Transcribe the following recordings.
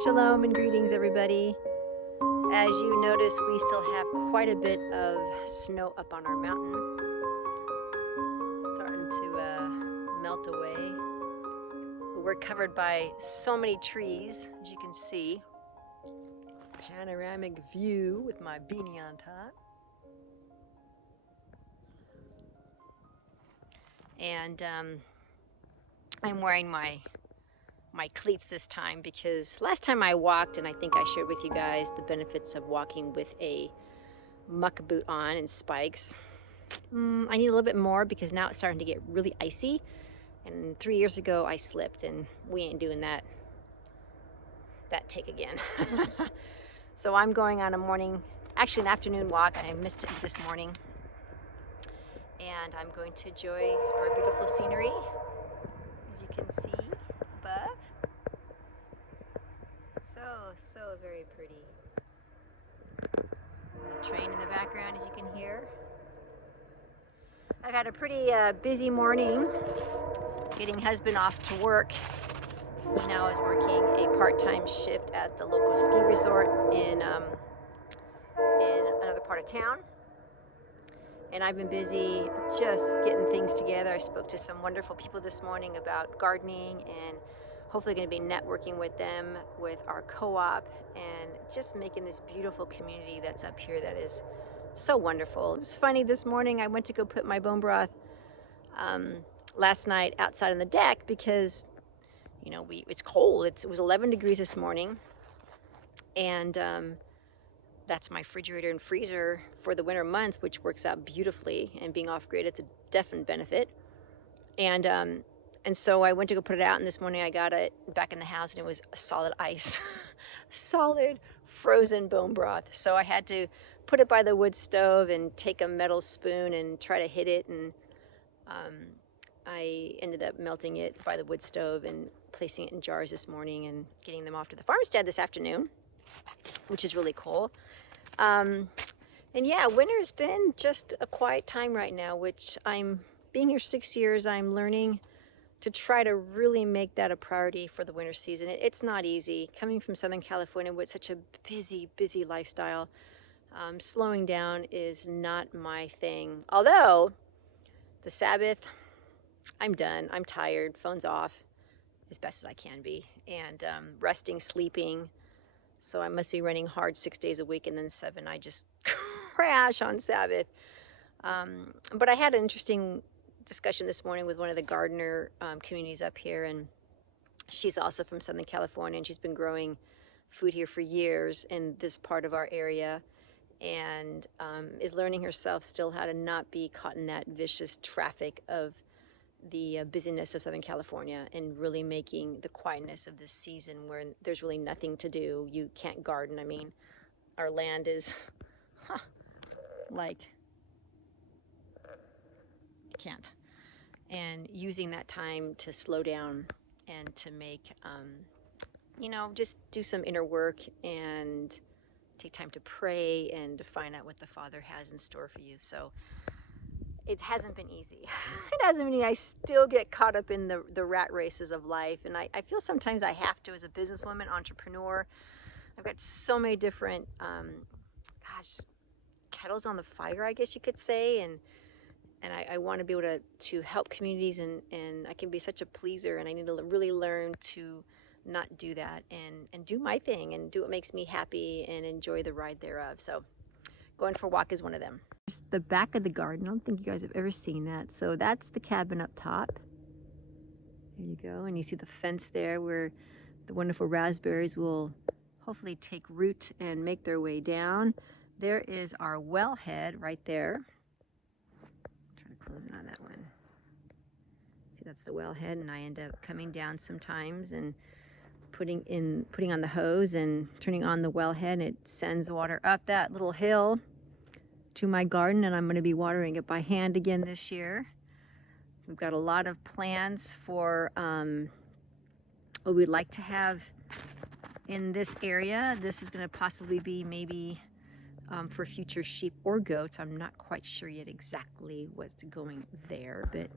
Shalom and greetings, everybody. As you notice, we still have quite a bit of snow up on our mountain. It's starting to melt away. We're covered by so many trees, as you can see. Panoramic view with my beanie on top. And I'm wearing my cleats this time because last time I walked, and I think I shared with you guys the benefits of walking with a muck boot on and spikes. I need a little bit more because now it's starting to get really icy, and 3 years ago I slipped, and we ain't doing that take again. So I'm going on an afternoon walk. I missed it this morning, and I'm going to enjoy our beautiful scenery, as you can see above. So very pretty. The train in the background, as you can hear. I've had a pretty busy morning getting husband off to work. He now is working a part-time shift at the local ski resort in another part of town. And I've been busy just getting things together. I spoke to some wonderful people this morning about gardening, and hopefully going to be networking with them with our co-op and just making this beautiful community that's up here that is so wonderful. It was funny, this morning I went to go put my bone broth last night outside on the deck because, you know, it's cold. It was 11 degrees this morning, and that's my refrigerator and freezer for the winter months, which works out beautifully. And being off grid, it's a definite benefit. And so I went to go put it out, and this morning I got it back in the house, and it was solid ice, solid frozen bone broth. So I had to put it by the wood stove and take a metal spoon and try to hit it, and I ended up melting it by the wood stove and placing it in jars this morning and getting them off to the farmstead this afternoon, which is really cool. And yeah, winter's been just a quiet time right now, which being here 6 years, I'm learning to try to really make that a priority for the winter season. It's not easy. Coming from Southern California with such a busy lifestyle, slowing down is not my thing. Although, the Sabbath, I'm done. I'm tired. Phone's off as best as I can be. And resting, sleeping. So I must be running hard 6 days a week, and then 7 I just crash on Sabbath. But I had an interesting discussion this morning with one of the gardener communities up here, and she's also from Southern California, and she's been growing food here for years in this part of our area, and is learning herself still how to not be caught in that vicious traffic of the busyness of Southern California, and really making the quietness of this season where there's really nothing to do. You can't garden. I mean, our land is like, can't. And using that time to slow down and to make, you know, just do some inner work and take time to pray and to find out what the Father has in store for you. So it hasn't been easy. It hasn't been easy. I still get caught up in the rat races of life. And I feel sometimes I have to as a businesswoman, entrepreneur. I've got so many different, kettles on the fire, I guess you could say. And I want to be able to help communities, and I can be such a pleaser, and I need to really learn to not do that and do my thing and do what makes me happy and enjoy the ride thereof. So going for a walk is one of them. It's the back of the garden. I don't think you guys have ever seen that. So that's the cabin up top. There you go. And you see the fence there where the wonderful raspberries will hopefully take root and make their way down. There is our wellhead right there. Closing on that one. See, that's the wellhead, and I end up coming down sometimes and putting on the hose and turning on the wellhead, and it sends water up that little hill to my garden, and I'm going to be watering it by hand again this year. We've got a lot of plans for what we'd like to have in this area. This is going to possibly be maybe for future sheep or goats. I'm not quite sure yet exactly what's going there, but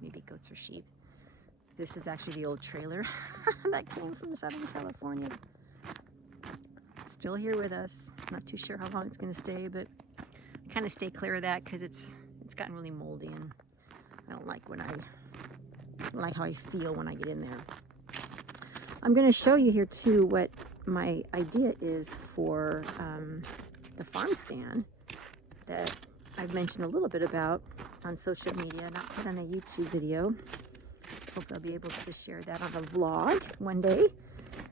maybe goats or sheep. This is actually the old trailer that came from Southern California. Still here with us. Not too sure how long it's going to stay, but I kind of stay clear of that because it's gotten really moldy, and I don't like how I feel when I get in there. I'm going to show you here too what my idea is for the farm stand that I've mentioned a little bit about on social media, not put on a YouTube video. Hopefully I'll be able to share that on a vlog one day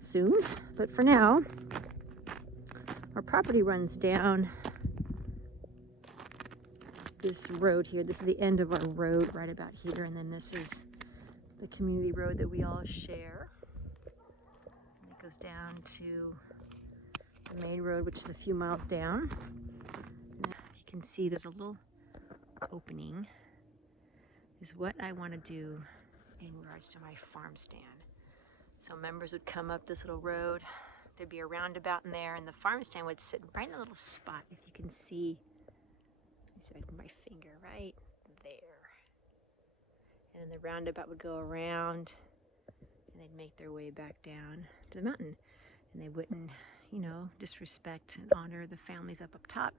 soon. But for now, our property runs down this road here. This is the end of our road right about here, and then this is the community road that we all share. And it goes down to the main road, which is a few miles down. And you can see there's a little opening, is what I want to do in regards to my farm stand. So members would come up this little road, there'd be a roundabout in there, and the farm stand would sit right in a little spot, if you can see. Let me see if I can put my finger right there. And then the roundabout would go around, and they'd make their way back down to the mountain. And they wouldn't, you know, disrespect and honor the families up top.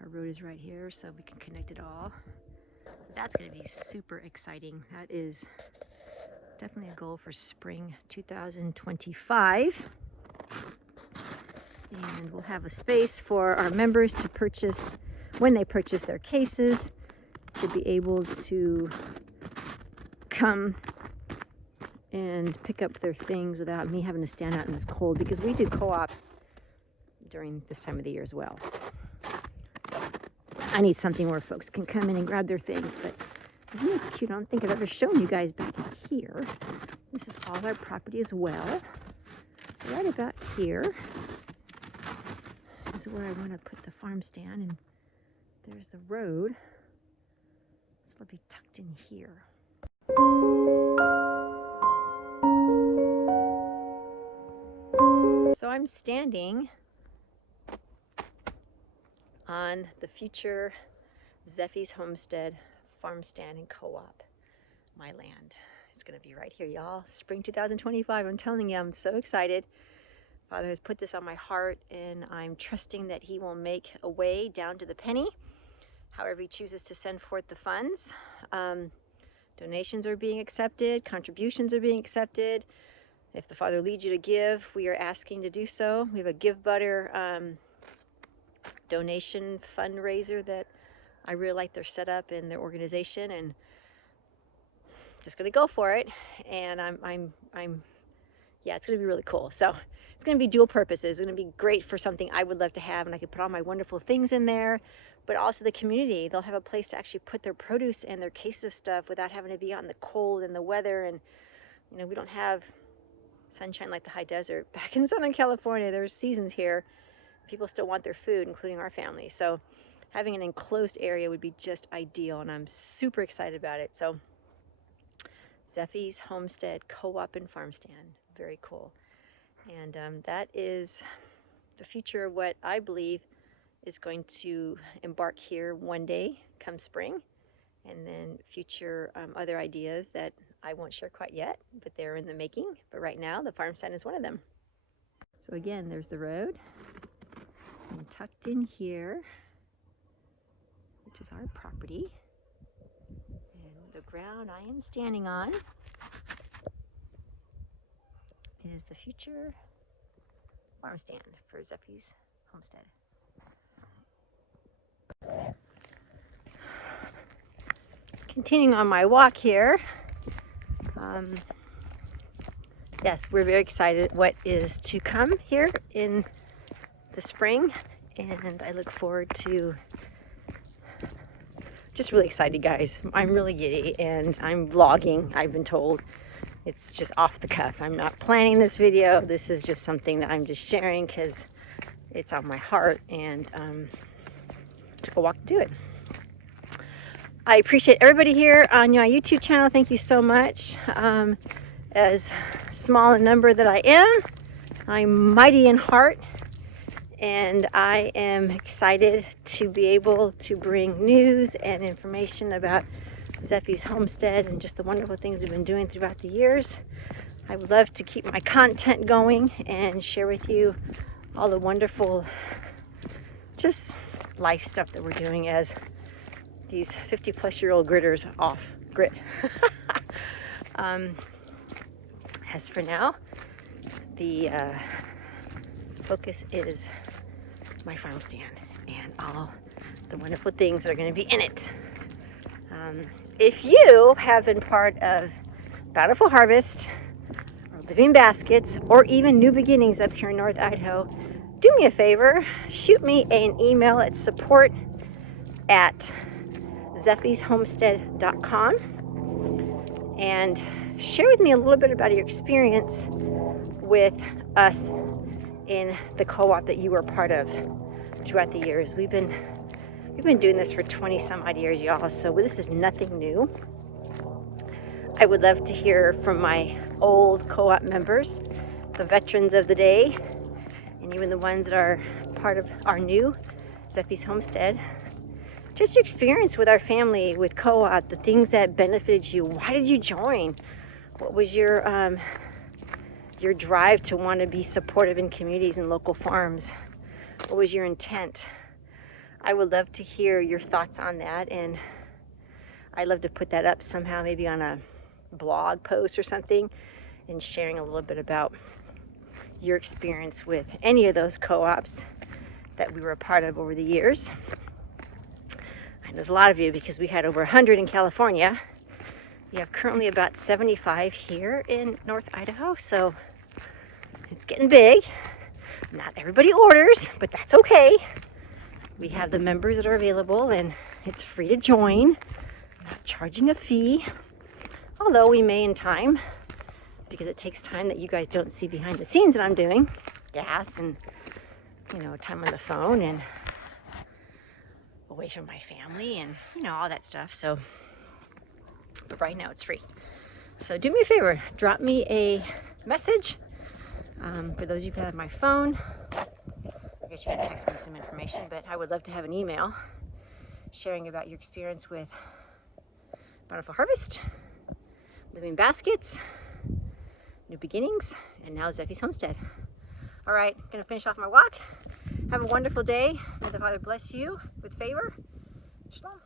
Our road is right here, so we can connect it all. That's going to be super exciting. That is definitely a goal for spring 2025. And we'll have a space for our members to purchase, when they purchase their cases, to be able to come and pick up their things without me having to stand out in this cold, because we do co-op during this time of the year as well. So I need something where folks can come in and grab their things. But isn't this cute? I don't think I've ever shown you guys back in here. This is all our property as well. Right about here is where I want to put the farm stand, and there's the road. So it'll be tucked in here. So I'm standing on the future Zephys Homestead farm stand and co-op, my land. It's going to be right here, y'all. Spring 2025. I'm telling you, I'm so excited. Father has put this on my heart, and I'm trusting that he will make a way down to the penny, however he chooses to send forth the funds. Donations are being accepted, contributions are being accepted. If the Father leads you to give, we are asking to do so. We have a Give Butter donation fundraiser that I really like their setup and their organization, and just gonna go for it. And yeah, it's gonna be really cool. So it's gonna be dual purposes. It's gonna be great for something I would love to have, and I could put all my wonderful things in there, but also the community. They'll have a place to actually put their produce and their cases of stuff without having to be out in the cold and the weather. And you know, we don't have sunshine like the high desert back in Southern California. There's seasons here. People still want their food, including our family. So having an enclosed area would be just ideal, and I'm super excited about it. So Zephys Homestead Co-op and Farm Stand, very cool. And that is the future of what I believe is going to embark here one day come spring, and then future other ideas that I won't share quite yet, but they're in the making. But right now, the farm stand is one of them. So again, there's the road, and tucked in here, which is our property, and the ground I am standing on is the future farm stand for Zephys Homestead. Continuing on my walk here, yes, we're very excited what is to come here in the spring, and I look forward to, just really excited, guys. I'm really giddy, and I'm vlogging, I've been told. It's just off the cuff. I'm not planning this video. This is just something that I'm just sharing because it's on my heart, and took a walk to do it. I appreciate everybody here on my YouTube channel. Thank you so much. As small a number that I am, I'm mighty in heart, and I am excited to be able to bring news and information about Zephys Homestead and just the wonderful things we've been doing throughout the years. I would love to keep my content going and share with you all the wonderful just life stuff that we're doing as these 50-plus-year-old gritters off grid. As for now, the focus is my farm stand and all the wonderful things that are going to be in it. If you have been part of Bountiful Harvest or Living Baskets or even New Beginnings up here in North Idaho, do me a favor, shoot me an email at support@zephyshomestead.com and share with me a little bit about your experience with us in the co-op that you were part of throughout the years. We've been doing this for 20 some odd years, y'all, so this is nothing new. I would love to hear from my old co-op members, the veterans of the day, and even the ones that are part of our new Zephys Homestead. Just your experience with our family, with co-op, the things that benefited you. Why did you join? What was your drive to want to be supportive in communities and local farms? What was your intent? I would love to hear your thoughts on that, and I'd love to put that up somehow, maybe on a blog post or something, and sharing a little bit about your experience with any of those co-ops that we were a part of over the years. I know there's a lot of you because we had over 100 in California. We have currently about 75 here in North Idaho, so it's getting big. Not everybody orders, but that's okay. We have the members that are available, and it's free to join. I'm not charging a fee, although we may in time, because it takes time that you guys don't see behind the scenes that I'm doing. Gas and, time on the phone and away from my family and, all that stuff. So, but right now it's free. So do me a favor, drop me a message. For those of you who have my phone, I guess you can text me some information, but I would love to have an email sharing about your experience with Bountiful Harvest, Living Baskets, New Beginnings, and now Zephys Homestead. All right, gonna finish off my walk. Have a wonderful day. May the Father bless you with favor. Shalom.